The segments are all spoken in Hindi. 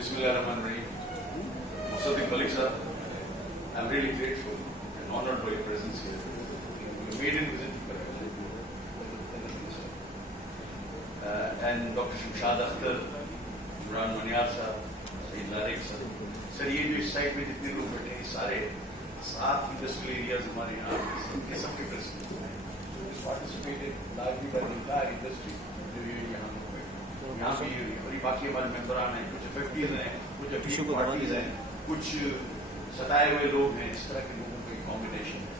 Bismillahirrahmanirrahim. Musaddiq Malik sir, I'm really grateful and honored by your presence here. You made it visit and Dr. Shamshad Akhtar, Imran Maniar sir, Saeed Larik sir. Sir ये जो इस साइड में जितने लोग बैठे हैं सारे 7 इंडस्ट्रियल एरियाज हमारे यहाँ के सबके president participated largely by the entire industry जो ये यहाँ पे और बाकी हमारे मेंबरान हैं, कुछ इफेक्टिव हैं, कुछ अभी पार्टीज हैं, कुछ सताए हुए लोग हैं, इस तरह के लोगों का कॉम्बिनेशन है।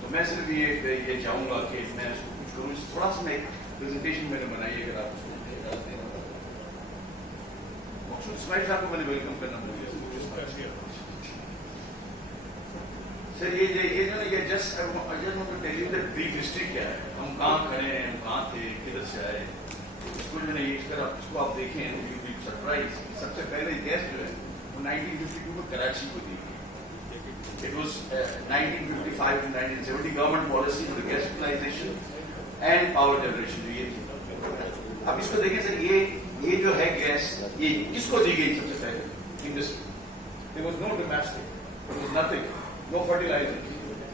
तो मैं सिर्फ ये चाहूंगा कि मैं इसको कुछ करूँ, थोड़ा सा मैं प्रेजेंटेशन मैंने बनाई है, अगर आप उसको मकसूद स्माइल साहब को मैंने वेलकम करना भूल गया सर। ये just tell you the brief history क्या है, हम कहाँ खड़े हैं, हम कहाँ थे, किधर से आए। इसको जो है इसको आप देखें यू बी सरप्राइज। सबसे पहले गैस जो है वो 1952 में कराची को दी गई। It was 1955 to 1970 government policy for gas utilization and power generation जो ये थी। अब इसको देखें सर, ये जो है गैस ये किसको दी गई सबसे पहले? Industry. There was no domestic, there was nothing, no fertilizer.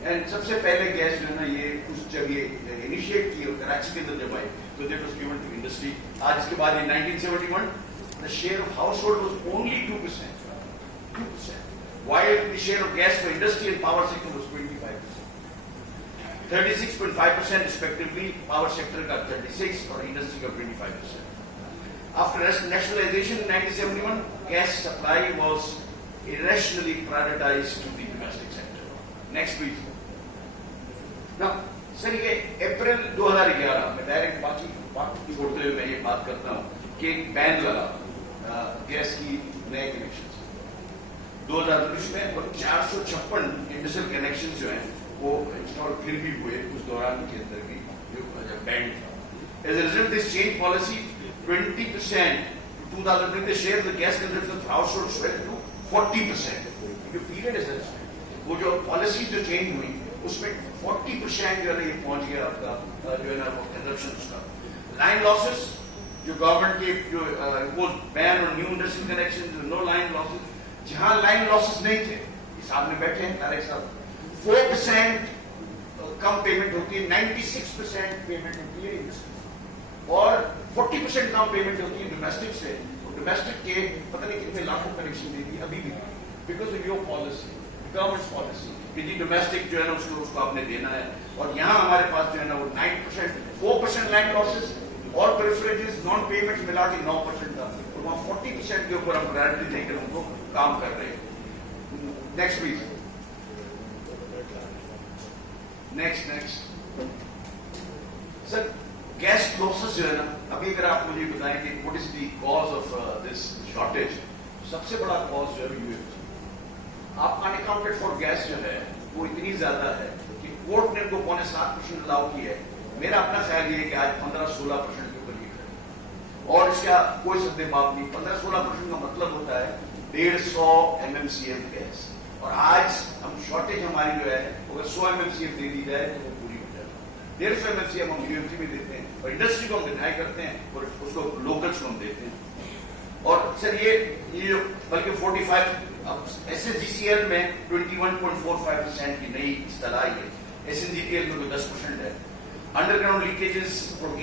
And सबसे पहले गैस जो है ना ये जब ये इनिशिएट की और कराची के अंदर जब आई तो that was given to industry. आज इसके बाद in 1971 the share of household was only 2%, while the share of gas for industry and power sector was 25%, 36.5% respectively, power sector का 36 और industry का 25%. After nationalization in 1971, gas supply was irrationally privatized to the domestic sector. Next please. Now sir ये अप्रैल 2011 में डायरेक्ट बाकी छोड़ते हुए मैं ये बात करता हूँ कि एक बैन लगा गैस की नए कनेक्शन 2019 में, और 456 इंडस्ट्रियल कनेक्शन जो हैं वो इंस्टॉल फिर भी हुए उस दौरान के अंदर भी जो बैन था। As a result this change policy 20% 2000 the share of the gas consumption of households swell to 40%. जो पीरियड है सर, वो जो पॉलिसी जो चेंज हुई उसमें 40% जो है ये पहुंच गया आपका जो है ना वो कंजप्शन उसका। लाइन लॉसेस जो गवर्नमेंट के जो वो बैन और new industrial connection, no line losses, जहां लाइन लॉसेस नहीं थे, ये सामने बैठे हैं तारिक साहब, 4% कम पेमेंट होती है, 96% पेमेंट होती है इंडस्ट्री और 40% कम पेमेंट होती है डोमेस्टिक से। डोमेस्टिक के पता नहीं कितने लाखों कनेक्शन दे दिए अभी भी, because of your policy, government policy कि जी डोमेस्टिक जो है ना उसको आपने देना है। और यहाँ हमारे पास जो है ना वो 9%, 4% लाइन लॉसेस और प्रेफरेंसेस नॉन पेमेंट मिला के 9% था, और वहाँ 40% के ऊपर हम प्रायोरिटी देकर उनको काम कर रहे हैं। Next please, next sir, gas losses जो है ना, अभी अगर आप मुझे बताएं कि what is the cause of this shortage, सबसे बड़ा कॉज जो है आप अनअकाउंटेड फॉर गैस जो है वो इतनी ज्यादा है कि कोर्ट ने उनको 7.5% अलाउ की है। मेरा अपना ख्याल ये है कि आज 15-16% के ऊपर ये है और इसका कोई सद्देबाप नहीं। 15-16% का मतलब होता है 150 MMCF गैस, और आज हम शॉर्टेज हमारी जो है अगर 100 MMCF दे दी जाए तो वो पूरी हो जाए। 150 MMCF हम यूएमसी में देते हैं और इंडस्ट्री को हम डिनाई करते हैं और उसको लोकल्स को हम देते हैं। और सर ये बल्कि 45 SSGCL में 21.45% की नई इस्तलाह है, SNGTL में 10% है। Underground leakages,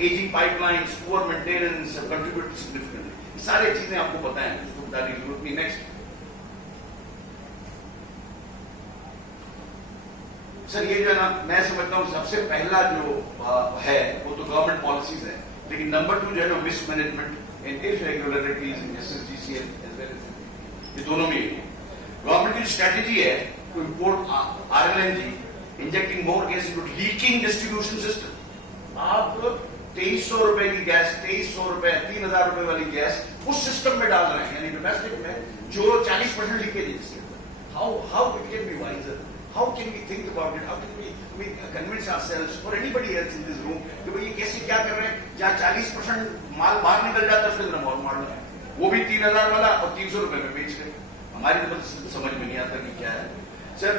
ageing pipelines, poor maintenance contribute significantly. सारी चीजें आपको पता है, उसको बताने की जरूरत नहीं। नेक्स्ट सर, ये जो है ना मैं समझता हूँ सबसे पहला जो है वो तो गवर्नमेंट पॉलिसीज है, लेकिन नंबर 2 जो है ना mismanagement and irregularities in SSGCL as well as ये दोनों में। गवर्नमेंट की स्ट्रेटेजी है to import RLNG, injecting more gas into leaking distribution system. आप 2300 रुपए की गैस, 2300 रुपए, 3000 रुपए वाली गैस उस सिस्टम में डाल रहे हैं, यानी डोमेस्टिक में जो 40% लीकेज है। How it can be wiser, how can we think about it, how can we convince ourselves और anybody else in this room कि भाई ये कैसे क्या कर रहे हैं। जहां 40% माल बाहर निकल जाता है उसके अंदर मॉल मॉडल है, वो भी 3000 वाला और 300 रुपए में बेच रहे। हमारी तो समझ में नहीं आता कि क्या है सर।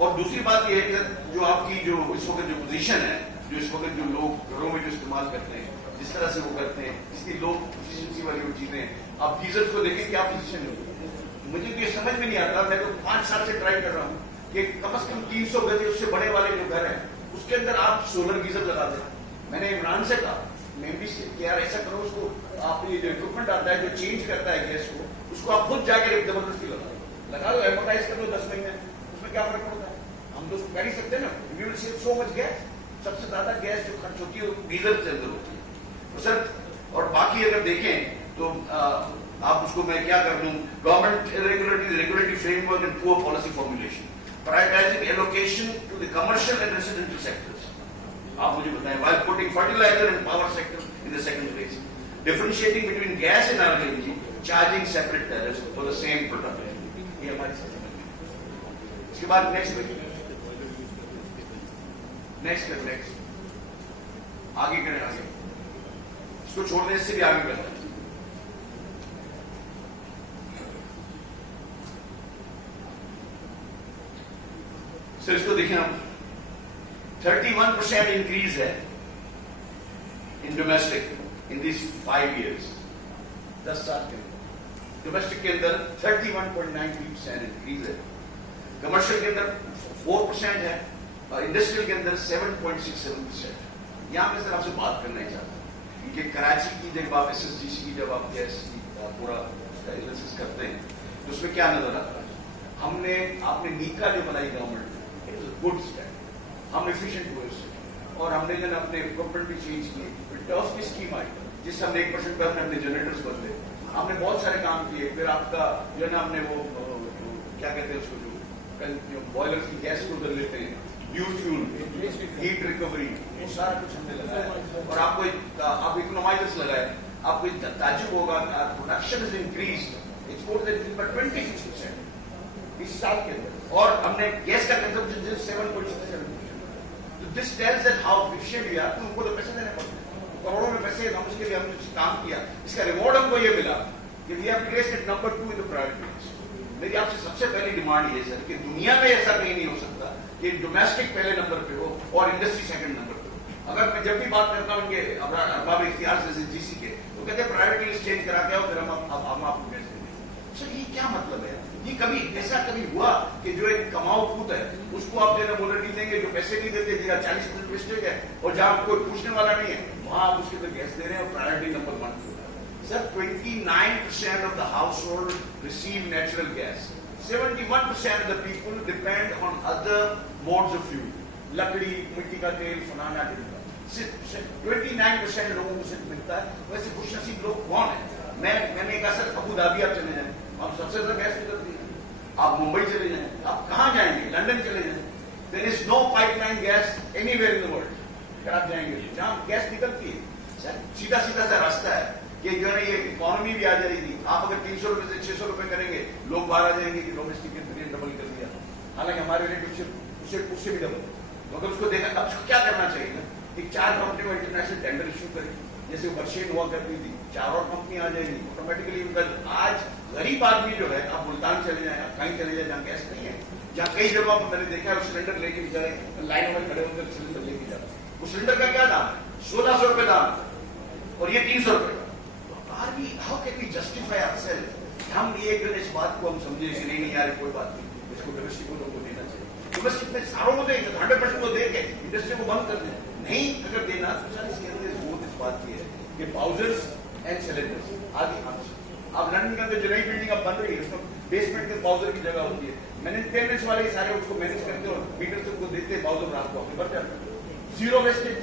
और दूसरी बात यह है कि जो आपकी जो इस वक्त जो पोजीशन है जो इस वक्त जो लोग घरों में जो इस्तेमाल करते हैं, जिस तरह से वो करते हैं, इसकी लो एफिशिएंसी वाली वो चीजें। आप गीजर्स को देखें क्या पोजीशन है, मुझे तो ये समझ में नहीं आता। मैं तो 5 साल से ट्राई कर रहा हूँ कि कम से कम 300 गज उससे बड़े वाले जो घर है उसके अंदर आप सोलर गीजर लगा दें। मैंने इमरान से कहा, मैं से कि यार ऐसा करो, उसको आप ये जो इक्विपमेंट आता है जो चेंज करता है गैस को, उसको आप खुद जाकर जबरदस्ती लगा दो, एमोटाइज कर दो 10 महीने, उसमें क्या फर्क पड़ता है? हम तो कर ही सकते हैं ना। We will save so much gas. सबसे ज्यादा गैस जो खर्च होती है वो गीजर के अंदर होती है तो सर। और बाकी अगर देखें तो आप उसको मैं क्या कर दूं, government regulatory framework and poor policy formulation, prioritizing allocation to the commercial and residential sectors. आप मुझे बताएं, while putting fertilizer and power sector in the second place, differentiating between gas and LNG, charging separate tariffs for the same product। ये हमारी समझ में। इसके बाद नेक्स्ट आगे करें, आगे इसको छोड़ने, इससे भी आगे करना है। सर इसको देखिए आप, 31% इंक्रीज है in domestic in this 5 years, 10 साल के अंदर। डोमेस्टिक के अंदर 31.93% इंक्रीज है, कमर्शियल के अंदर 4% है, और इंडस्ट्रियल के अंदर 7.67%। यहां मैं सर आपसे बात करना ही चाहता हूं कि कराची की जब आप SSGC की जब आप गैस पूरा एनालिसिस करते हैं तो उसमें क्या नजर आता है? आपने नीका जो बनाई गवर्नमेंट ने, इट इज गुड स्टेप, हम एफिशिएंट हुए उससे, और हमने जो अपने इक्विपमेंट भी चेंज किए, फिर टर्फ की स्कीम आई जिससे हमने 1% पे अपने जनरेटर्स बदले, हमने बहुत सारे काम किए। फिर आपका जो है ना हमने वो क्या कहते हैं उसको, जो बॉयलर की गैस को उधर लेते हैं, फ्यूल, हीट रिकवरी, वो सारा कुछ हमने लगाया। और आपको इकोनोमाइजर्स लगाए। आपको ताजुब होगा, production is increase, export is 26% इस साल के अंदर, और हमने गैस का कंजम्पशन 7.67%। तो this tells that how efficient we are. उनको तो पैसे देने पड़ते हैं, करोड़ों में पैसे, हम उसके लिए हमने काम किया, इसका रिवॉर्ड हमको ये मिला कि we have placed it number 2 in the priority list. मेरी आपसे सबसे पहली डिमांड ये सर कि दुनिया में ऐसा कहीं नहीं हो सकता कि डोमेस्टिक पहले नंबर पे हो और इंडस्ट्री सेकंड नंबर पे हो। अगर मैं जब भी बात करता हूँ इनके अरबाब इख्तियार से SSGC के, तो कहते हैं प्रायोरिटी लिस्ट चेंज करा के आओ, फिर हम आपको गैस देंगे। सर ये क्या मतलब है? ये कभी ऐसा कभी हुआ कि जो एक कमाऊ पूत है उसको आप जो बोलर नहीं देंगे, जो पैसे नहीं देते, जहाँ 40% वेस्टेज है और जहाँ कोई पूछने वाला नहीं है, वहां आप उसके अंदर गैस दे रहे हैं और प्रायोरिटी नंबर 1 पे। Sir, 29% of the household receive natural gas. 71% of the people depend on other modes of fuel. लकड़ी, मिट्टी का तेल, फलाना ढिमका। 29% लोगों को सिर्फ मिलता है। वैसे खुशनसीब लोग कौन है? मैंने कहा सर अबू धाबी आप चले जाएं, आप सबसे ज्यादा गैस निकलती है। आप मुंबई चले जाएं, आप कहाँ जाएंगे? लंदन चले जाएं। There is no pipeline gas anywhere in the world. अगर आप जाएंगे जहाँ गैस निकलती है, सर सीधा सा रास्ता है कि जो है ये इकोनॉमी भी आ जाएगी। आप अगर 300 रुपए से 600 रुपए करेंगे, लोग बाहर आ जाएंगे कि डोमेस्टिक के डबल कर दिया। हालांकि हमारे रिलेटिव उससे भी डबल, मगर उसको देखा। अब उसको क्या करना चाहिए ना कि 4 कंपनी को इंटरनेशनल टेंडर इश्यू करें, जैसे वर्षेन हुआ करती थी, 4 और कंपनी आ जाएगी ऑटोमेटिकली। उनका आज गरीब आदमी जो है, आप मुल्तान चले जाए, आप कहीं चले जाए जहाँ गैस नहीं है, जहाँ कई जगहों पर मैंने देखा है सिलेंडर लेके भी जाए, लाइन में खड़े होकर सिलेंडर लेके जाए। उस सिलेंडर का क्या दाम है? 1600 रुपए दाम है और ये 300 रुपए का। How can we justify ourselves? हम एक दिन इस बात को हम समझे कि नहीं यार कोई बात नहीं, इसको डोमेस्टिक को लोगों को देना चाहिए। डोमेस्टिक में सारों को देंगे, 100% को देंगे, इंडस्ट्री को बंद कर दें। नहीं अगर देना तो सर इसके अंदर बहुत इस बात की है कि पाउजर्स एंड सिलेंडर्स आदि आप लंदन के अंदर जो नई बिल्डिंग अब बन रही है उसमें बेसमेंट में पाउजर की जगह होती है। मेंटेनेंस वाले सारे उसको मैनेज करते हो, मीटर से उनको देते पाउजर, रात को अपने भर जाते, zero wastage,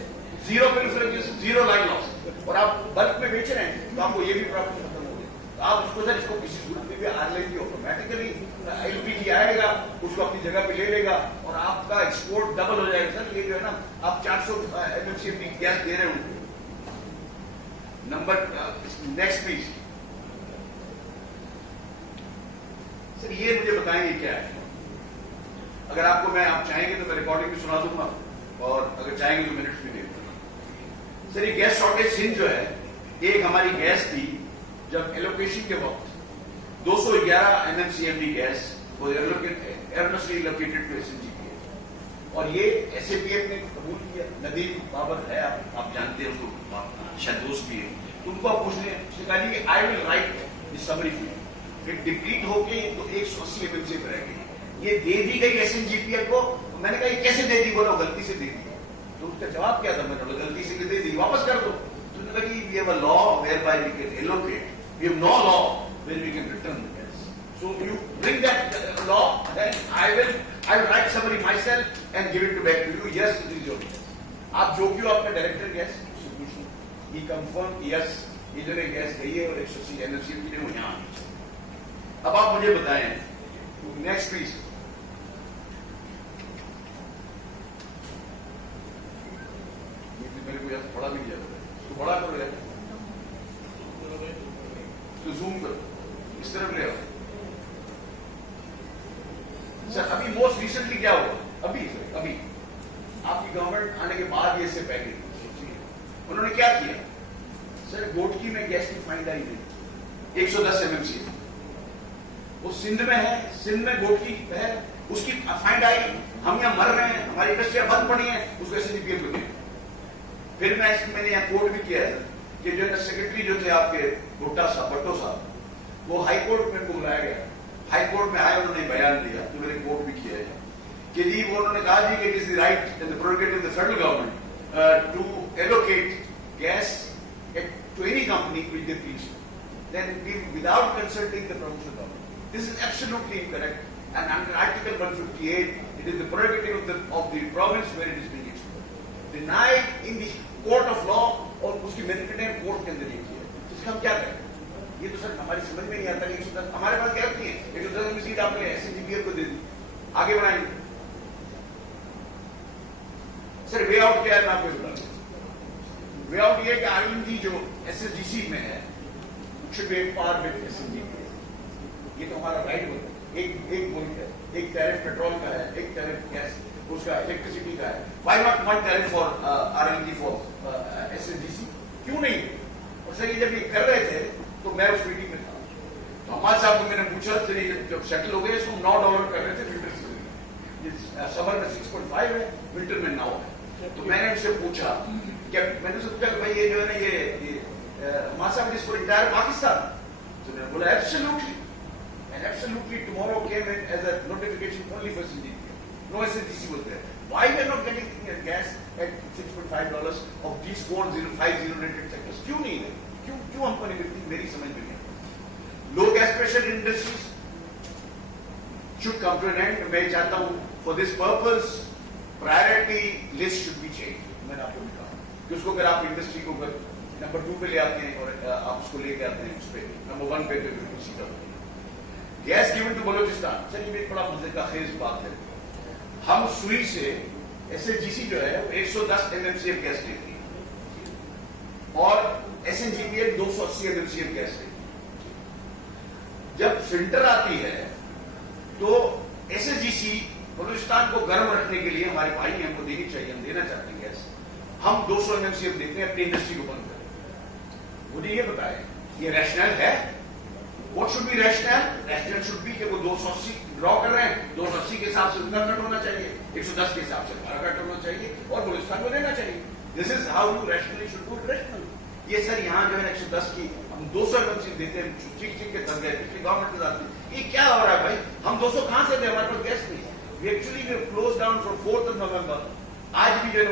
zero preference, zero line loss, और आप बल्क में बेच रहे हैं तो आपको ये भी प्रॉब्लम खत्म हो गई। तो आप उसको सर इसको किसी सूरत में भी आर लेंगे, ऑटोमेटिकली LPG आएगा, उसको अपनी जगह पे ले लेगा और आपका एक्सपोर्ट डबल हो जाएगा। सर ये जो है ना आप 400 MMCF गैस दे रहे हो उनको। नंबर नेक्स्ट प्लीज सर, ये मुझे बताएंगे क्या है? अगर आपको आप चाहेंगे तो मैं रिकॉर्डिंग भी सुना दूंगा और अगर चाहेंगे तो मिनट्स भी दे दूंगा। सर ये गैस शॉर्टेज सिंध जो है, एक हमारी गैस थी जब एलोकेशन के वक्त 211 MMCFD गैस वो एयरनेसली लोकेटेड टू SNG की। और ये SAPF ने कबूल किया। नदीम बाबर है, आप जानते हैं उनको, शायद दोस्त भी है, तो उनको आप पूछ लें। उसने कहा कि I will write this summary for you. फिर डिप्लीट होके तो 180 MMC पर रह गई। ये दे दी गई SNGPL को। तो मैंने कहा ये कैसे दे दी? बोलो गलती से दे दी। तो उसका जवाब क्या था? मैंने बोला गलती से दे दी, वापस कर दो। तो उन्होंने कहा कि we have a law whereby we can allocate, we have no law where we can return the gas. So you bring that law, then I will write summary myself and give it back to you. Yes, it is your gas. आप जो क्यों आपका डायरेक्टर गैस से पूछो, he confirmed yes, ये जो गैस गई है और 180 MMC की वो यहाँ आनी चाहिए। अब आप मुझे बताएं नेक्स्ट प्लीज। मेरे को यहाँ बड़ा भी दिया तो बड़ा करो यार, तो जूम करो, इस तरफ ले आओ। सर अभी मोस्ट रिसेंटली क्या हुआ? अभी आपकी गवर्नमेंट आने के बाद ये से पहले उन्होंने क्या किया? सर गोटकी में गैस की फाइंड आई नहीं 110 MMC, वो सिंध में है, सिंध में गोटकी है, उसकी फाइंड आई। हम यहाँ मर रहे हैं, हमारी इंडस्ट्रियां बंद पड़ी हैं, उसको SNGPL को दिया। फिर मैंने यहाँ कोर्ट भी किया है कि जो है सेक्रेटरी जो थे आपके भट्टो साहब, वो हाई कोर्ट में बुलाया गया। हाई कोर्ट में आए, उन्होंने बयान दिया, तो मैंने कोर्ट भी किया है कि जी वो उन्होंने कहा जी कि it is the right and the prerogative of the federal government to allocate gas to any company which they please, then without consulting the provincial government. This is absolutely incorrect. And under Article 158, it is the prerogative of the province where it is being exploited. Denied in the court of law, और उसकी मेरिटेड कोर्ट के अंदर ये किया। इसका हम क्या करें? ये तो सर हमारी समझ में नहीं आता कि हमारे पास क्या होती है? एक तो 10 सीट आपने SNGPL को दे दी, आगे बढ़ाएंगे। सर वे आउट क्या है मैं आपको बता दूं। वे आउट ये कि RLNG जो SSGC में है should be par with SNGPL। ये तो हमारा राइट होता है। एक मुल्क है, एक टैरिफ पेट्रोल का है, एक टैरिफ गैस उसका इलेक्ट्रिसिटी का है। Why not one tariff for RLNG for SSGC? क्यों नहीं? और सर ये जब ये कर रहे थे तो मैं उस मीटिंग में था, तो हमारे साहब को मैंने पूछा, जब सेटल हो गए इसको $9 कर रहे थे विंटर सीजन, समर में 6.5 है, विंटर में 9 है। तो मैंने उनसे पूछा क्या, मैंने उससे पूछा भाई ये जो है ना ये मासा दिस फॉर इंटायर पाकिस्तान? तो मैंने बोला absolutely, and absolutely tomorrow came in as a notification only for SNGPL. No SNGC was there. Why we are not getting gas at $6.5 of these 4050 rated sectors? क्यों नहीं है? क्यों हमको नहीं मिलती? मेरी समझ में नहीं आता। Low gas pressure industries should come to an end. मैं चाहता हूं for this purpose priority list should be change. मैंने आपको भी कहा कि उसको अगर आप इंडस्ट्री को अगर नंबर 2 पे ले आते हैं और आप उसको लेके आते हैं उस पे नंबर 1 पे तो बिल्कुल सीधा होता है। Gas given to Balochistan, sir ये बड़ा मजे का खेज बात है। हम सुई से SSGC जो है 110 MMCF गैस लेती है और SNGPL 280 MMCF गैस लेती है। जब फिल्टर आती है तो SSGC बलूचिस्तान को गर्म रखने के लिए हमारे भाई हमको देनी चाहिए, हम देना चाहते हैं गैस। हम 200 MMCF देते हैं, अपनी इंडस्ट्री को बंद करें। मुझे ये बताएं ये रैशनल है? What should be rational? Rational should be कि वो 280 ड्रॉ कर रहे हैं, 280 के हिसाब से उनका कट होना चाहिए, 110 के हिसाब से हमारा कट होना चाहिए और बलूचिस्तान को देना चाहिए। This is how you rationally should do rational. ये सर यहाँ जो है 110 की हम 200 MMCF देते हैं, चिक के तक गए पिछली गवर्नमेंट के साथ। ये क्या हो रहा है भाई? हम 200 कहां से दे? हमारे पास गैस नहीं है। Actually we have closed down from 4th of November. आज भी जो है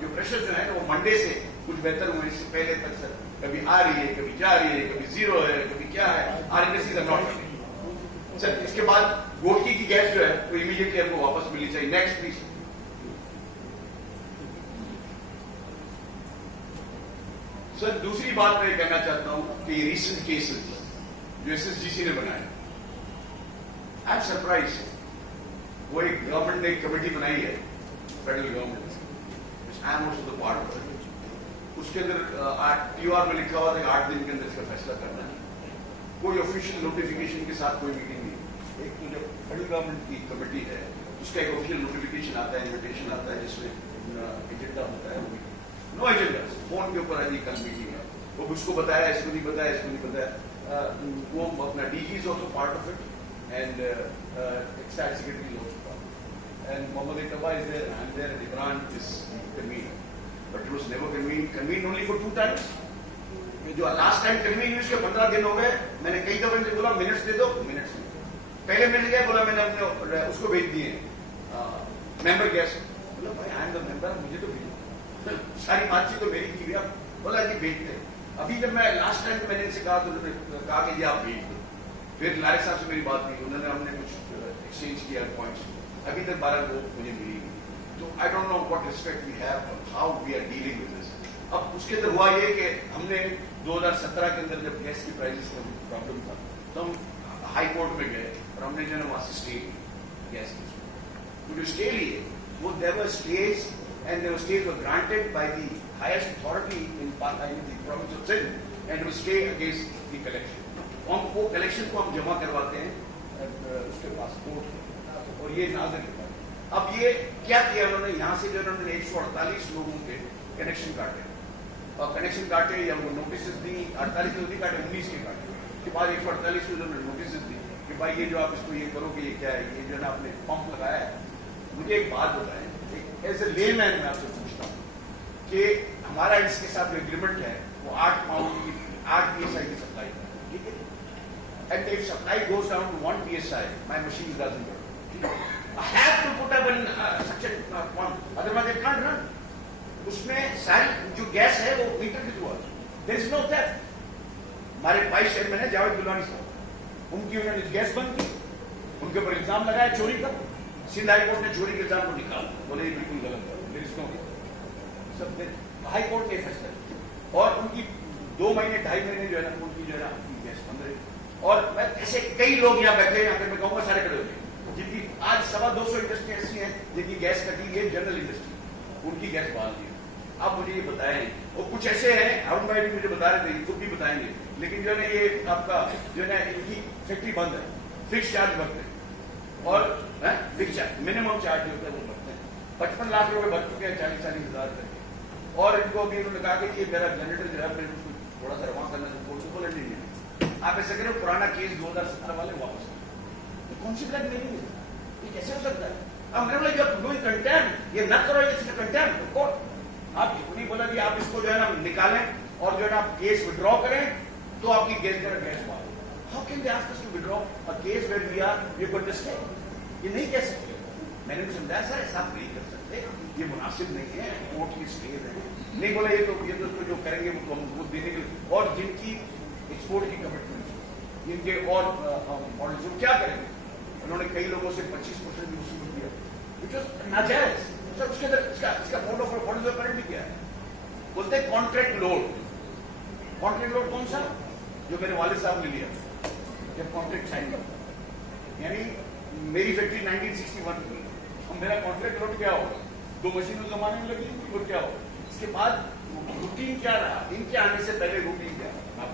जो प्रेशर जो है ना वो मंडे से कुछ बेहतर हुए, इससे पहले तक सर कभी आ रही है, कभी जा रही है, कभी 0 है, कभी क्या है। Are industries are not sir. इसके बाद गोटकी की गैस जो है वो इमीडिएटली हमको वापस मिलनी चाहिए। Next please. सर दूसरी बात मैं कहना चाहता हूं कि रिसेंट केसेस जो SSGC ने बनाए, आई एम सरप्राइज। वो एक गवर्नमेंट ने एक कमेटी बनाई है, federal government, I am also the part of it. उसके अंदर TOR में लिखा हुआ था कि 8 दिन के अंदर इसका फैसला करना है। कोई ऑफिशियल नोटिफिकेशन के साथ कोई मीटिंग नहीं। एक तो जब फेडरल गवर्नमेंट की कमेटी है उसका एक ऑफिशियल नोटिफिकेशन आता है, इन्विटेशन आता है जिसमें एजेंडा होता है। नो एजेंडा, फोन के ऊपर कल मीटिंग है, वो उसको बताया, इसको नहीं बताया, इसको नहीं बताया। वो अपना DG is also part of it and state secretary is also part. and Mohammad Iqbal is there, I'm there, and Imran is convened. But it was never convened only for 2 times. जो लास्ट टाइम कन्वीन हुई उसके 15 दिन हो गए, मैंने कई दफे से बोला मिनट्स दे दो, मिनट्स नहीं। पहले मिल गया, बोला मैंने अपने उसको भेज दिए मेंबर गैस, बोला भाई आई एम द मेंबर, मुझे तो भेजो, सारी बातचीत तो मेरी की भैया, बोला कि भेजते। अभी जब मैं लास्ट टाइम मैंने इनसे कहा तो उन्होंने कहा कि जी आप भेज दो। फिर लारे साहब से मेरी बात हुई, उन्होंने हमने कुछ एक्सचेंज किया पॉइंट्स, अभी तक 12 लोग मुझे मिली। तो I don't know what respect we have, how we are dealing with this. अब उसके अंदर हुआ ये कि हमने 2017 के अंदर जब गैस की प्राइसेस का प्रॉब्लम था तो हम हाई कोर्ट में गए और हमने जो है वहां से स्टे गैस की जो स्टे लिए वो they were stage and they were stage were granted by the highest authority in the province of Sindh and we stay against the collection. हम वो कलेक्शन को हम जमा करवाते हैं उसके पास कोर्ट और ये नाज़िर के पास। अब ये क्या किया उन्होंने, यहाँ से जो उन्होंने 148 लोगों के कनेक्शन काटे और कनेक्शन काटे या वो नोटिस दी, 48 नहीं काटे, 19 के काटे। उसके बाद 148 को उन्होंने नोटिस दी कि भाई ये जो आप इसको ये करोगे ये क्या है, ये जो है ना आपने पंप लगाया है। मुझे एक बात बताएं, एज ए लेमैन मैं आपसे पूछता हूँ कि हमारा इसके साथ एग्रीमेंट है वो 8 पाउंड की 8 PSI की सप्लाई है, ठीक है। And if supply goes down to 1 PSI my machine doesn't work, I have to put up in section 1, otherwise it can't run. उसमें सारी जो गैस है वो मीटर के थ्रू आती है, देयर इज नो थेफ्ट। हमारे वाइस चेयरमैन है जावेद दुलानी साहब, उनकी उन्होंने गैस बंद की, उनके ऊपर इल्जाम लगाया चोरी का। सिंध हाई कोर्ट ने चोरी के इल्जाम को निकाला, बोले ये बिल्कुल गलत है, देयर इज नो सब हाई कोर्ट ने फैसला और उनकी 2 महीने 2.5 महीने जो है ना उनकी जो है ना गैस बंद रही। और ऐसे कई लोग यहाँ बैठे हैं, मैं कहूँगा सारे खड़े होते जिनकी आज 225 इंडस्ट्री ऐसी है जिनकी गैस कटी है, जनरल इंडस्ट्री, उनकी गैस बहाल दी। आप मुझे ये बताएं, और कुछ ऐसे हैं अरुण भाई भी मुझे बता रहे थे, इनको भी बताएंगे, लेकिन जो है ये आपका जो है इनकी फैक्ट्री बंद है, फिक्स चार्ज भरते हैं और फिक्स चार्ज मिनिमम चार्ज जो होता है वो भरते हैं। 55 लाख रुपए भर चुके हैं 40-40 हजार तक। और इनको अभी उन्होंने कहा कि ये मेरा जनरेटर जो है मेरे को थोड़ा सा रवा करना है, बोले नहीं। आप ऐसे करें पुराना केस 2017 वाले वापस तो कौन सी ब्लैक मेरी है, ये कैसे हो सकता है? अब मेरे बोले जब डूइंग कंटेम्प्ट, ये न करो, ये कंटेम्प्ट कोर्ट। आप नहीं बोला कि आप इसको जो है ना निकालें और जो है ना आप केस विड्रॉ करें तो आपकी गैस बाहर। How can they ask us to withdraw a case where we are going to stay? ये नहीं कह सकते। मैंने भी समझाया सर ऐसा आप नहीं कर सकते, ये मुनासिब नहीं है, कोर्ट की स्टे है। नहीं बोला ये तो जो करेंगे वो हमको देने के लिए, और जिनकी एक्सपोर्ट की कमिटमेंट जिनके और मॉडल्स क्या करेंगे? उन्होंने कई लोगों से 25% भी वसूल किया, विच वाज नाजायज। सर उसके अंदर इसका फोटो करंट भी क्या है? बोलते हैं कॉन्ट्रैक्ट लोड। कॉन्ट्रैक्ट लोड कौन सा? जो मेरे वालिद साहब ने लिया जब कॉन्ट्रैक्ट साइन किया, यानी मेरी फैक्ट्री 1961 की, अब मेरा कॉन्ट्रैक्ट लोड क्या होगा? 2 मशीनों जमाने में लगी थी, और क्या होगा? इसके बाद रूटीन क्या रहा? इनके आने से पहले रूटीन क्या रहा?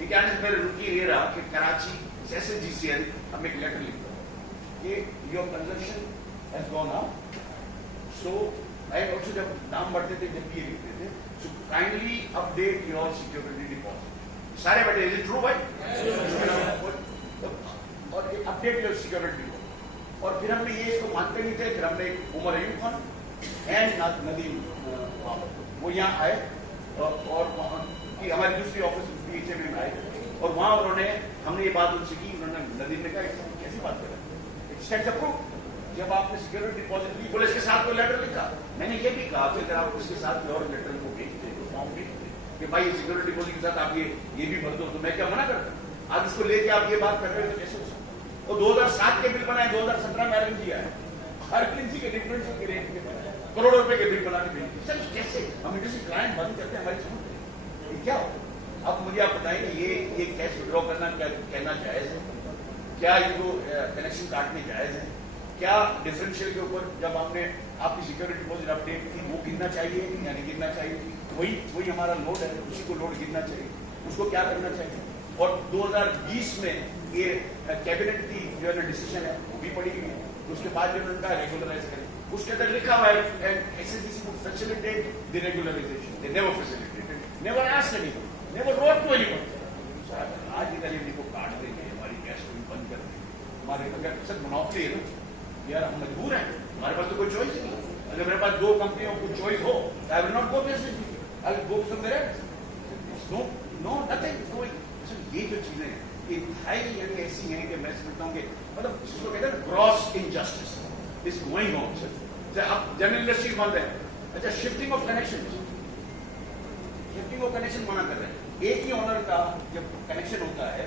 इनके आने से पहले रूटीन ये रहा कि कराची SSGCL हम एक लेटर लिखता है कि your consumption has gone up, so I also जब दाम बढ़ते थे जब ये लिखते थे, so kindly update your security deposit. सारे बैठे, इज इट ट्रू भाई? और अपडेट योर सिक्योरिटी। और फिर हमने ये इसको मानते नहीं थे, फिर हमने उमर अयूब खान एंड नदीम वो यहाँ आए और हमारी दूसरी ऑफिस PHA में आए और वहां उन्होंने हमने ये बात उनसे की, उन्होंने नदीम ने कहा कैसी बात कर रहे हैं, जब आपने सिक्योरिटी डिपॉजिट ली, बोले इसके साथ कोई लेटर लिखा? मैंने ये भी कहा कि अगर आप उसके साथ और लेटर को भेजते तो फॉर्म भेजते कि भाई सिक्योरिटी डिपॉजिट के साथ आप ये भी भर दो, तो मैं क्या मना करता? आज इसको लेके आप ये बात कर रहे हो तो कैसे हो सकता? और 2007 के बिल बनाए, 2017 में अरेंज किया है, हर किसी के डिफरेंस के रेट के करोड़ों रुपए के बिल बना के भेजते। सर कैसे हम इंडस्ट्री क्लाइंट बंद करते हैं, हमारी समझ ये क्या हो? अब मुझे आप बताएंगे ये कैश विड्रॉ करना क्या कहना जायज है? क्या इनको कनेक्शन काटने जायज है? क्या डिफरेंशियल के ऊपर जब हमने आपकी सिक्योरिटी डिपॉजिट अपडेट की वो गिरना चाहिए या नहीं गिरना चाहिए? वही हमारा लोड है, उसी को लोड गिरना चाहिए, उसको क्या करना चाहिए? और 2020 में ये कैबिनेट की जो है ना डिसीजन है वो भी पड़ी हुई है, उसके बाद जो उनका रेगुलराइज करें, उसके अंदर लिखा हुआ है SSGC would facilitate the regularization. They never facilitated, never asked anyone, never wrote to anyone. आज इधर इनको काट देंगे, हमारी गैस को भी बंद कर देंगे, हमारे अगर सर मोनोपोली है ना यार, हम मजबूर हैं। हमारे पास तो कोई चॉइस नहीं है। अगर मेरे पास 2 कंपनियों को चॉइस हो, I will not go to SSB, I will go somewhere else. No nothing. ये जो चीजें हैं ये भाई यानी ऐसी हैं कि मैं समझता हूँ कि मतलब इसको कहते हैं gross injustice is going on sir. अब जनरल इंडस्ट्रीज बंद है, अच्छा shifting of connection, shifting of connection मना कर रहे हैं। एक ही ऑनर का जब कनेक्शन होता है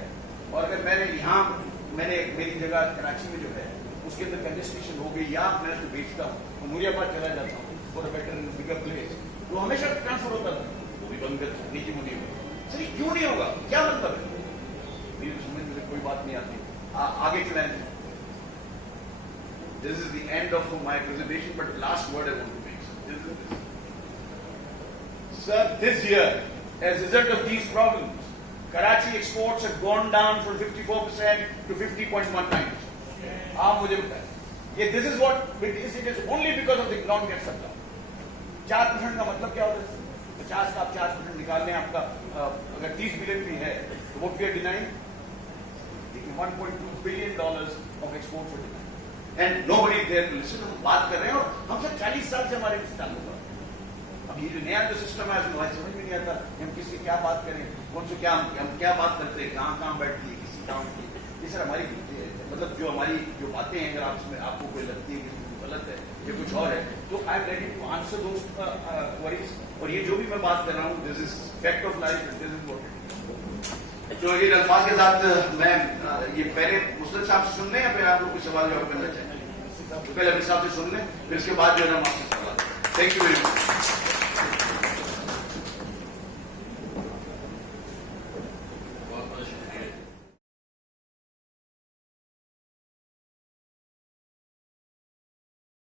और अगर मैंने मेरी जगह कराची में जो है उसके अंदर कंजेस्टेशन हो गई या मैं उसको बेचता हूँ तो मुरियाबाद चला जाता हूँ for a better bigger place, तो हमेशा ट्रांसफर होता था, वो भी बंद कर नीचे मुझे सर ये क्यों नहीं होगा, क्या मतलब है? मेरी समझ में कोई बात नहीं आती। आगे चलें। This is the end of my presentation, but last word I want to make. Sir, this year, as a result of these problems, Karachi exports have gone down from 54% to 50.19%. आप मुझे बताएं, ये this is what it is only because of the non-get shutdown. 4% का मतलब क्या होता है? 50 का आप 4% निकाल लें, आपका अगर 30 बिलियन भी है तो what we are denying? $1.2 billion of exports were denied. And nobody there to listen. हम बात कर रहे हैं और हमसे 40 साल से हमारे चालू हुआ। अब ये जो नया जो सिस्टम है उसमें हमारी समझ में नहीं आता हम किससे क्या बात करें, कौन से क्या हम क्या बात करते हैं, कहाँ बैठती है, किसी काम की। ये सर हमारी मतलब जो हमारी जो बातें हैं, अगर आपको कोई लगती है कि गलत है या कुछ और है तो I am ready to answer those queries. और ये जो भी मैं बात कर रहा हूँ this is fact of life, this is what. तो इन अल्फाज के साथ मैं ये पहले मुस्तक साहब से सुन लें या फिर आप लोग कोई सवाल जवाब करना चाहेंगे? पहले अभी साहब से सुन लें, फिर इसके बाद जो है ना हम आपसे सवाल। Thank you very much.